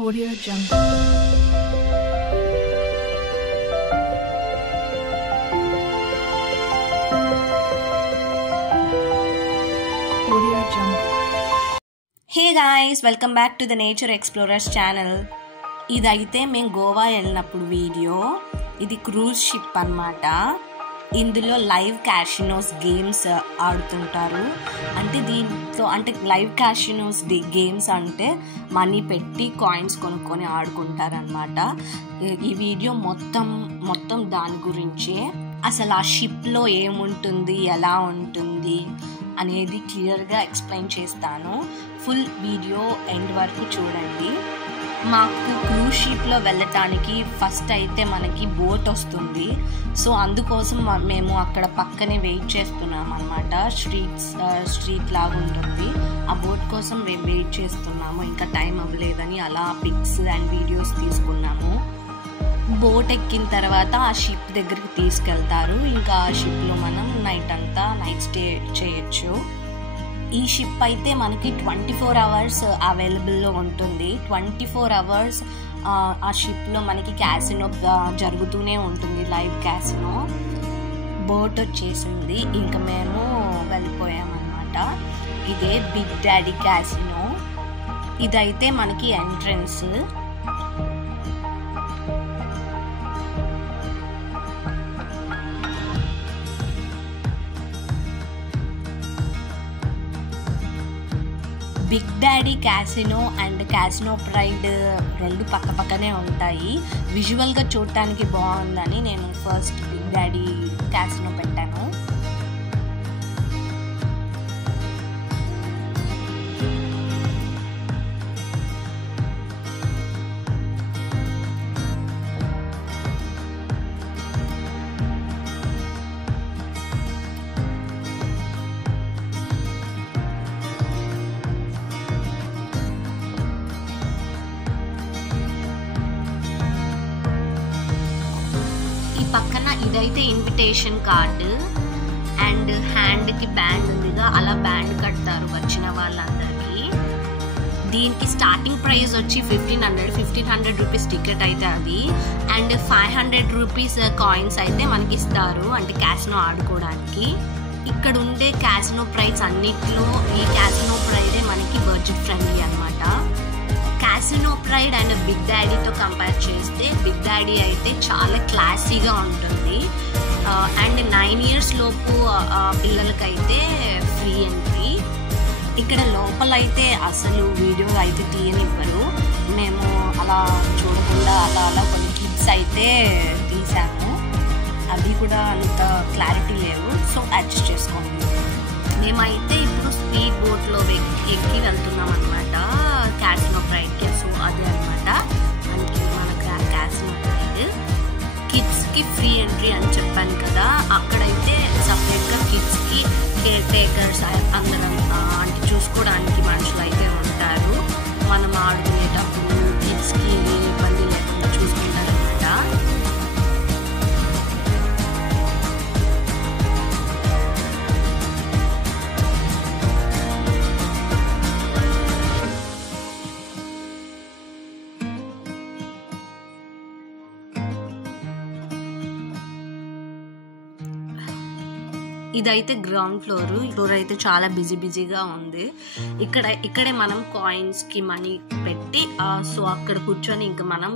Audio Jungle. Audio Jungle. Hey guys, welcome back to the Nature Explorers channel. ఇదైతే మేము గోవా వెళ్ళినప్పుడు video. ఇది cruise ship అన్నమాట. ఇందులో లైవ్ క్యాసినోస్ గేమ్స్ ఆడుతుంటారు. అంటే దీంట్లో అంటే లైవ్ క్యాసినోస్ గేమ్స్ అంటే మనీ పెట్టి కాయిన్స్ కొనుక్కొని ఆడుకుంటారనమాట. ఈ వీడియో మొత్తం దాని గురించే. అసలు ఆ షిప్లో ఏముంటుంది, ఎలా ఉంటుంది అనేది క్లియర్గా ఎక్స్ప్లెయిన్ చేస్తాను. ఫుల్ వీడియో ఎండ్ వరకు చూడండి. మాకు క్రూజ్ షిప్లో వెళ్ళటానికి ఫస్ట్ అయితే మనకి బోట్ వస్తుంది. సో అందుకోసం మేము అక్కడ పక్కనే వెయిట్ చేస్తున్నాం అన్నమాట. స్ట్రీట్ లాగా ఉంటుంది. ఆ బోట్ కోసం మేము వెయిట్ చేస్తున్నాము. ఇంకా టైం అవ్వలేదని అలా పిక్స్ అండ్ వీడియోస్ తీసుకున్నాము. బోట్ ఎక్కిన తర్వాత ఆ షిప్ దగ్గరికి తీసుకెళ్తారు. ఇంకా ఆ షిప్లో మనం నైట్ స్టే చేయొచ్చు. ఈ షిప్ అయితే మనకి 24 hours అవైలబుల్లో ఉంటుంది. 24 hours ఆ షిప్లో మనకి క్యాసినో జరుగుతూనే ఉంటుంది, లైవ్ క్యాసినో. బోట్ వచ్చేసింది, ఇంకా మేము వెళ్ళిపోయామన్నమాట. ఇదే బిగ్ డాడీ క్యాసినో. ఇదైతే మనకి entrance. Big daddy casino and casino pride రెండు పక్కనే ఉంటాయి. విజువల్గా చూడటానికి బాగుందని నేను ఫస్ట్ బిగ్ డాడీ క్యాసినో పెట్టాను. పక్కన ఇదైతే ఇన్విటేషన్ కార్డు అండ్ హ్యాండ్కి బ్యాండ్ ఉందిగా, అలా బ్యాండ్ కడతారు వచ్చిన వాళ్ళందరికీ. దీనికి స్టార్టింగ్ ప్రైస్ వచ్చి 1500 రూపీస్ టికెట్ అయితే అది. అండ్ 500 రూపీస్ కాయిన్స్ అయితే మనకి ఇస్తారు, అంటే క్యాసినో ఆడుకోవడానికి. ఇక్కడ ఉండే క్యాసినో ప్రైస్ అన్నిట్లో ఈ క్యాసినో ప్రైడే మనకి బడ్జెట్ ఫ్రెండ్లీ అనమాట. క్యాసినో ప్రైడ్ అండ్ బిగ్ డాడీతో కంపేర్ చేస్తే బిగ్ డాడీ అయితే చాలా క్లాసీగా ఉంటుంది. అండ్ 9 years లోపు పిల్లలకైతే ఫ్రీ ఎంట్రీ. ఇక్కడ లోపలైతే అసలు వీడియో అయితే తీయనివ్వరు. మేము అలా చూడకుండా అలా కొన్ని క్లిప్స్ అయితే తీసాము. అవి కూడా అంత క్లారిటీ లేవు, సో అడ్జస్ట్ చేసుకోండి. మేమైతే ఇప్పుడు స్పీడ్ బోట్లో ఎక్కి వెళ్తున్నాం అనమాట క్యాసినో ప్రైడ్కి. సో అదే అనమాట మనకి మన క్యాసినో ప్రైడ్. కిడ్స్కి ఫ్రీ ఎంట్రీ అని చెప్పాను కదా, అక్కడైతే సపరేట్గా కిడ్స్కి కేర్ టేకర్స్ అందరం అంటే చూసుకోవడానికి మనుషులు అయితే ఉంటారు. మనం ఆడుకునేటప్పుడు కిడ్స్కి ఇబ్బంది లేకుండా చూసుకుంటారు అనమాట. ఇదైతే గ్రౌండ్ ఫ్లోర్ అయితే చాలా బిజీగా ఉంది. ఇక్కడే మనం కాయిన్స్ కి మనీ పెట్టి సో అక్కడ కూర్చొని ఇంకా మనం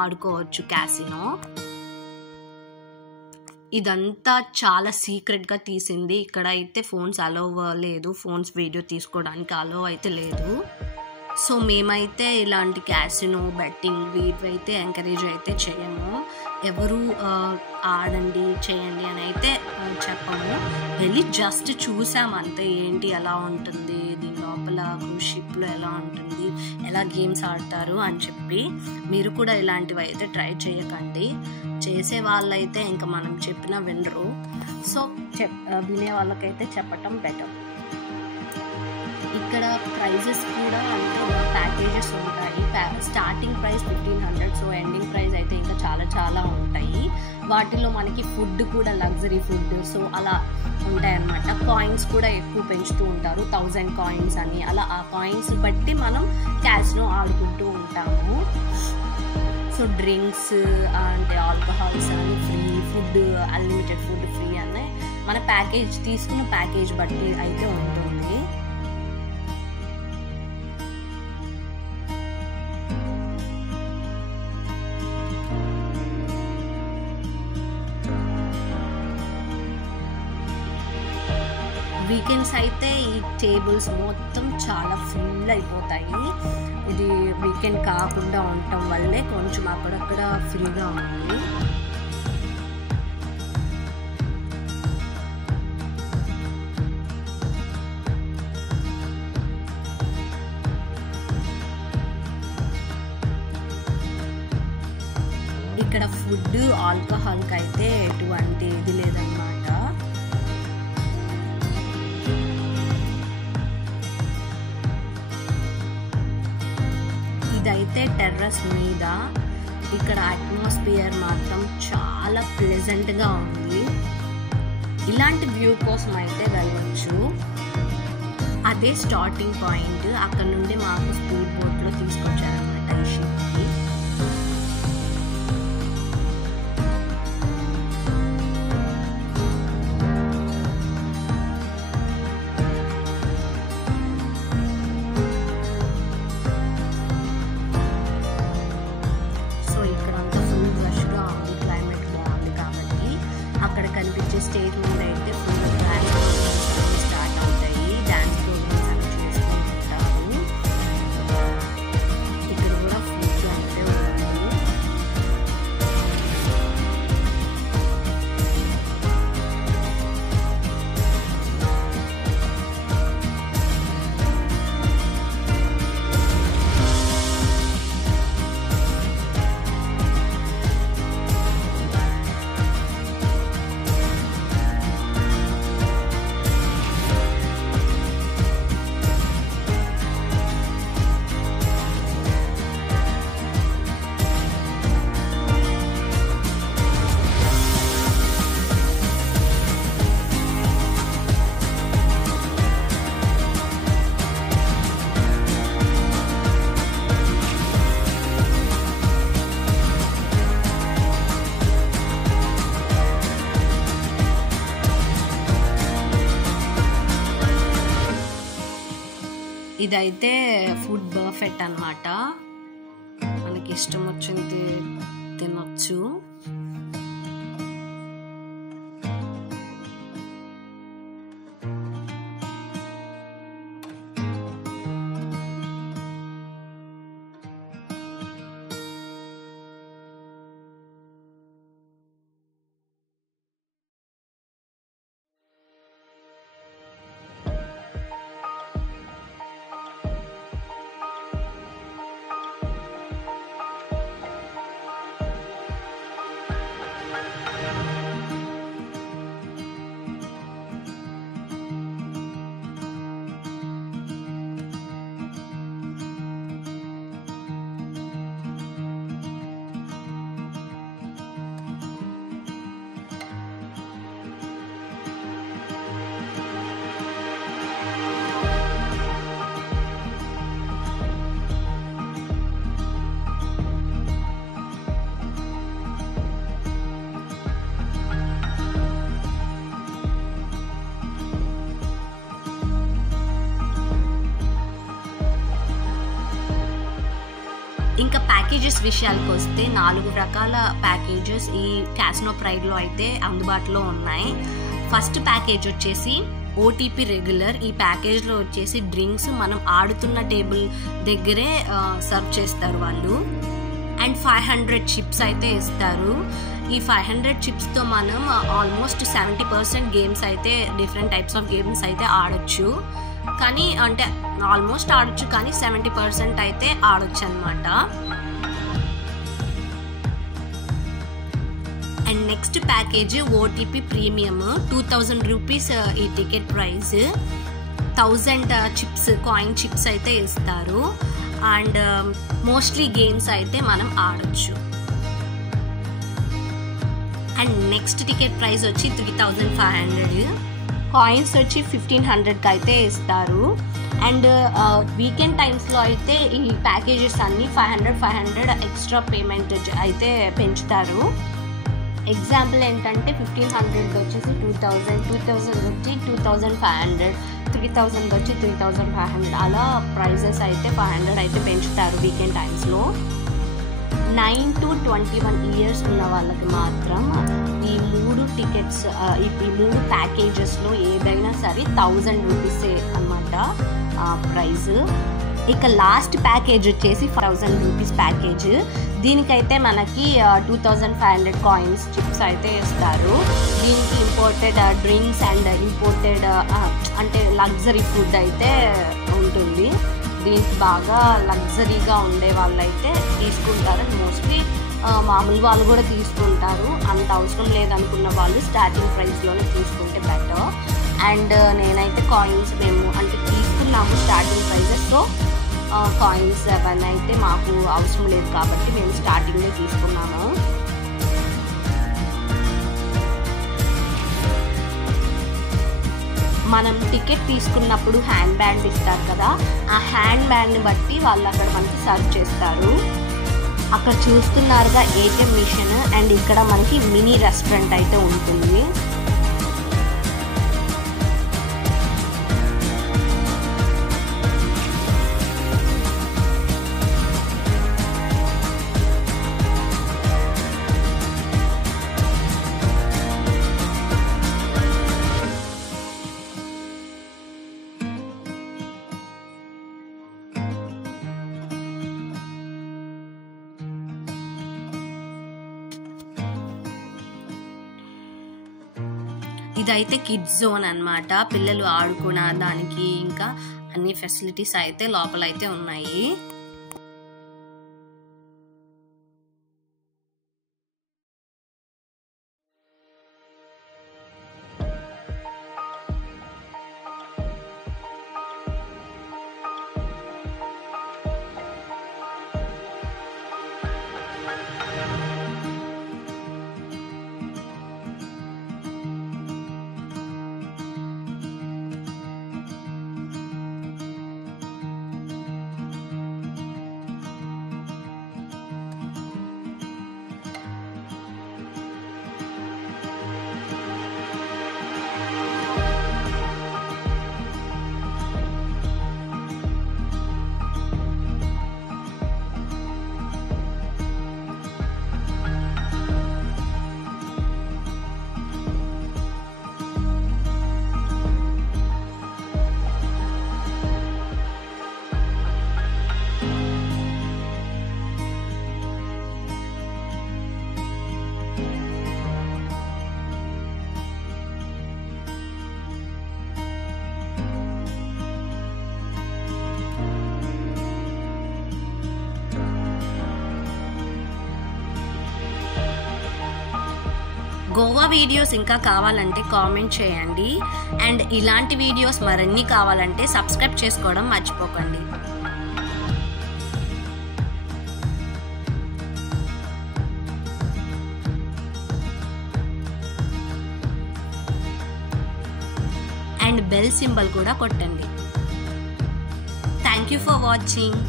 ఆడుకోవచ్చు క్యాసినో. ఇదంతా చాలా సీక్రెట్ గా తీసింది. ఇక్కడ అయితే ఫోన్స్ అలో లేదు, ఫోన్స్ వీడియో తీసుకోవడానికి అలో అయితే లేదు. సో మేమైతే ఇలాంటి క్యాసినో బెట్టింగ్ ఇవైతే ఎంకరేజ్ అయితే చేయము. ఎవరు ఆడండి చేయండి అని అయితే చెప్పము. వెళ్ళి జస్ట్ చూసాం అంతే, ఏంటి ఎలా ఉంటుంది, దీని లోపల క్రూజ్ షిప్లో ఎలా ఉంటుంది, ఎలా గేమ్స్ ఆడతారు అని చెప్పి. మీరు కూడా ఇలాంటివి అయితే ట్రై చేయకండి. చేసే వాళ్ళైతే ఇంకా మనం చెప్పినా వినరు. సో వినే వాళ్ళకైతే చెప్పటం బెటర్. ఇక్కడ ప్రైజెస్ కూడా అంటే ప్యాకేజెస్ ఉంటాయి. Starting price 1500, so ending price అయితే ఇంకా చాలా ఉంటాయి. వాటిలో మనకి ఫుడ్ కూడా లగ్జరీ ఫుడ్ సో అలా ఉంటాయన్నమాట. కాయిన్స్ కూడా ఎక్కువ పెంచుతూ ఉంటారు, 1000 కాయిన్స్ అని. అలా ఆ కాయిన్స్ బట్టి మనం క్యాసినో ఆడుకుంటూ ఉంటాము. సో డ్రింక్స్ అంటే ఆల్కహాల్స్ అని free, food unlimited food free అని మన ప్యాకేజ్ తీసుకున్న ప్యాకేజ్ బట్టి అయితే ఉంటుంది. వీకెండ్స్ అయితే ఈ టేబుల్స్ మొత్తం చాలా ఫుల్ అయిపోతాయి. ఇది వీకెండ్ కాకుండా ఉండటం వల్లే కొంచెం అక్కడక్కడ ఫ్రీగా ఉంది. ఇక్కడ ఫుడ్ ఆల్కహాల్కి అయితే ఎటువంటి ఇది లేదన్నమాట. ఇదైతే టెర్రస్ మీద. ఇక్కడ అట్మాస్ఫియర్ మాత్రం చాలా ప్లెజెంట్గా ఉంది. ఇలాంటి వ్యూ కోసం అయితే వెళ్ళవచ్చు. అదే స్టార్టింగ్ పాయింట్. అక్కడ నుండి మాకు స్పీడ్ బోట్లో తీసుకొచ్చారనమాట ఈ షిప్కి. అక్కడ కనిపించే స్టేజ్ మీద అయితే ఫుల్ డాన్స్ స్టార్ట్ అవుతాయి. డాన్స్ ప్రోగ్రామ్స్ అన్ని చేసుకుంటారు. ఇక్కడ కూడా ఫుడ్ అంటే ఉంది. ఇదైతే ఫుడ్ బఫెట్ అన్నమాట. మనకి ఇష్టం వచ్చింది తినొచ్చు. ఇంకా ప్యాకేజెస్ విషయాలకు వస్తే 4 రకాల ప్యాకేజెస్ ఈ క్యాసినో ప్రైడ్లో అయితే అందుబాటులో ఉన్నాయి. ఫస్ట్ ప్యాకేజ్ వచ్చేసి ఓటీపీ రెగ్యులర్. ఈ ప్యాకేజ్లో వచ్చేసి డ్రింక్స్ మనం ఆడుతున్న టేబుల్ దగ్గరే సర్వ్ చేస్తారు వాళ్ళు. అండ్ 500 చిప్స్ అయితే ఇస్తారు. ఈ 500 చిప్స్తో మనం ఆల్మోస్ట్ 70% గేమ్స్ అయితే డిఫరెంట్ టైప్స్ ఆఫ్ గేమ్స్ అయితే ఆడొచ్చు. కానీ అంటే ఆల్మోస్ట్ ఆడొచ్చు, కానీ 70% అయితే ఆడొచ్చు అనమాట. And next package OTP premium. 2000 rupees ఈ ticket price. 1000 chips, coin chips అయితే ఇస్తారు. అండ్ మోస్ట్లీ గేమ్స్ అయితే మనం ఆడొచ్చు. అండ్ నెక్స్ట్ టికెట్ ప్రైస్ వచ్చి 3500. కాయిన్స్ వచ్చి 1500కి అయితే ఇస్తారు. అండ్ వీకెండ్ టైమ్స్లో అయితే ఈ ప్యాకేజెస్ అన్నీ 500 ఎక్స్ట్రా పేమెంట్ అయితే పెంచుతారు. ఎగ్జాంపుల్ ఏంటంటే 1500 వచ్చేసి 2000 వచ్చి 2500, 3000 వచ్చి 3500, అలా ప్రైజెస్ అయితే 500 అయితే పెంచుతారు వీకెండ్ టైమ్స్లో. 9 to 21 ఇయర్స్ ఉన్న వాళ్ళకి మాత్రం ఈ 3 టికెట్స్ ఈ 3 ప్యాకేజెస్లో ఏదైనా సరే 1000 రూపీసే అన్నమాట ప్రైజ్. ఇక లాస్ట్ ప్యాకేజ్ వచ్చేసి 1000 రూపీస్ ప్యాకేజ్. దీనికైతే మనకి 2500 కాయిన్స్ చిప్స్ అయితే ఇస్తారు. దీనికి ఇంపోర్టెడ్ డ్రింక్స్ అండ్ ఇంపోర్టెడ్ అంటే లగ్జరీ ఫుడ్ అయితే ఉంటుంది. దీనికి బాగా లగ్జరీగా ఉండే వాళ్ళు అయితే తీసుకుంటారు. మోస్ట్లీ మామూలు వాళ్ళు కూడా తీసుకుంటారు. అంత అవసరం లేదనుకున్న వాళ్ళు స్టార్టింగ్ ప్రైస్లోనే తీసుకుంటే బెటర్. అండ్ నేనైతే కాయిన్స్ మేము అంటే తీసుకున్నాము స్టార్టింగ్ ప్రైజెస్. సో కాయిన్స్ అవన్నీ అయితే మాకు అవసరం లేదు కాబట్టి మేము స్టార్టింగ్లో తీసుకున్నాము. మనం టికెట్ తీసుకున్నప్పుడు హ్యాండ్ బ్యాండ్ ఇస్తారు కదా, ఆ హ్యాండ్ బ్యాండ్ని బట్టి వాళ్ళు అక్కడ మనకి సర్వ్ చేస్తారు. అక్కడ చూస్తున్నారుగా ఏటీఎం మిషన్, అండ్ ఇక్కడ మనకి మినీ రెస్టారెంట్ అయితే ఉంటుంది. ఇదైతే కిడ్స్ జోన్ అన్నమాట. పిల్లలు ఆడుకోవడానికి ఇంకా అన్ని ఫెసిలిటీస్ అయితే లోపల అయితే ఉన్నాయి. గోవా వీడియోస్ ఇంకా కావాలంటే కామెంట్ చేయండి. అండ్ ఇలాంటి వీడియోస్ మరిన్ని కావాలంటే సబ్స్క్రైబ్ చేసుకోవడం మర్చిపోకండి. అండ్ బెల్ సింబల్ కూడా కొట్టండి. Thank you for watching.